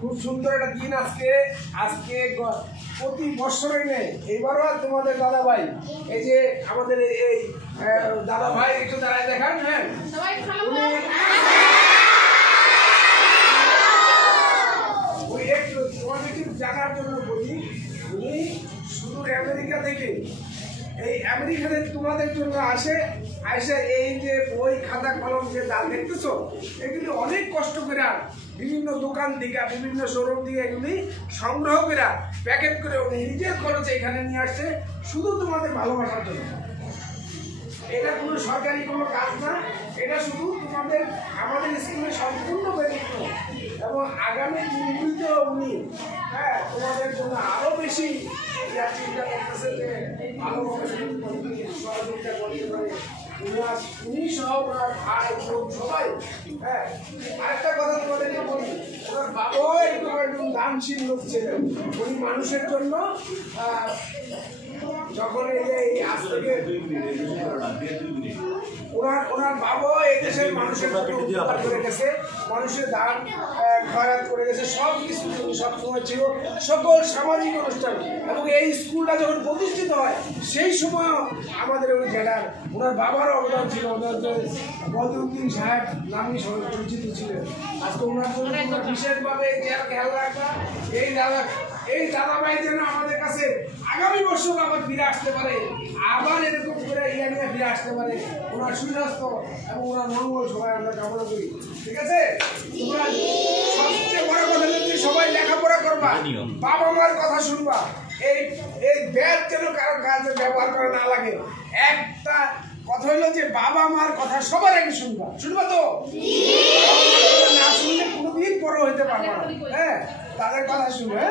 খুব সুন্দর একটা দিন আজকে। আজকে প্রতি বছরই নেই, এইবারও তোমাদের দাদা ভাই, এই যে আমাদের এই দাদা ভাই একটু দাঁড়ায় দেখান। হ্যাঁ, উনি একটু তোমাদের একটু জানার জন্য বলি, উনি শুধু আমেরিকা থেকে, এই আমেরিকাতে তোমাদের জন্য আসে এই যে বই খাতা কলম যে দাম দেখতেছো, এগুলি অনেক কষ্ট করে বিভিন্ন দোকান থেকে বিভিন্ন শোরুম থেকে এগুলি সংগ্রহ করে প্যাকেট করে উনি নিজের খরচে এখানে নিয়ে আসছে, শুধু তোমাদের ভালোবাসার জন্য। এটা কোনো সরকারি কোনো কাজ না, এটা শুধু তোমাদের আমাদের স্কুলে সম্পূর্ণ ব্যতীত। এবং আগামী দিনগুলিতে উনি তোমাদের জন্য আরো বেশি চিন্তা করতেছে যে ভালোভাবে সহযোগিতা করতে পারে উনি সহ ওনার ভাই বোন সবাই। আরেকটা কথা তোমাদেরকে বলি, ওনার বাবাও একদম দানশীল লোক ছিলেন। উনি মানুষের জন্য যখন এই আজ থেকে ওনার বাবা এই দেশের মানুষের উপকার করে গেছে, মানুষের দান খয়রাত করে গেছে, সব কিছু সবসময় ছিল সকল সামাজিক অনুষ্ঠান। এবং এই স্কুলটা যখন প্রতিষ্ঠিত হয় সেই সময় আমাদের ওই জেলার ওনার বাবার অবদান ছিল। ওনার বদরুদ্দিন সাহেব নামে সবাই পরিচিত ছিলেন। আজকে ওনার জন্য বিশেষভাবে খেয়াল রাখা এই দাদাভাই যেন আমাদের কাছে আগামী বছর আবার ফিরে আসতে পারে, আবার এরকম করে ইয়া নিয়ে ফিরে আসতে পারে। ওনার সুস্বাস্থ্য এবং ওনার মঙ্গল সবাই আমরা কামনা করি। ঠিক আছে, তোমরা সবচেয়ে বড় কথা হচ্ছে সবাই লেখাপড়া করবা, বাবা মার কথা শুনবা। এই ব্যাগ যেন কারো কাজে ব্যবহার করা না লাগে। একটা কথা হলো যে বাবা মার কথা সবার আগে শুনবা তো, না শুনলে কোনোদিন বড় হইতে পারবা না। তাদের কথা শুনবে।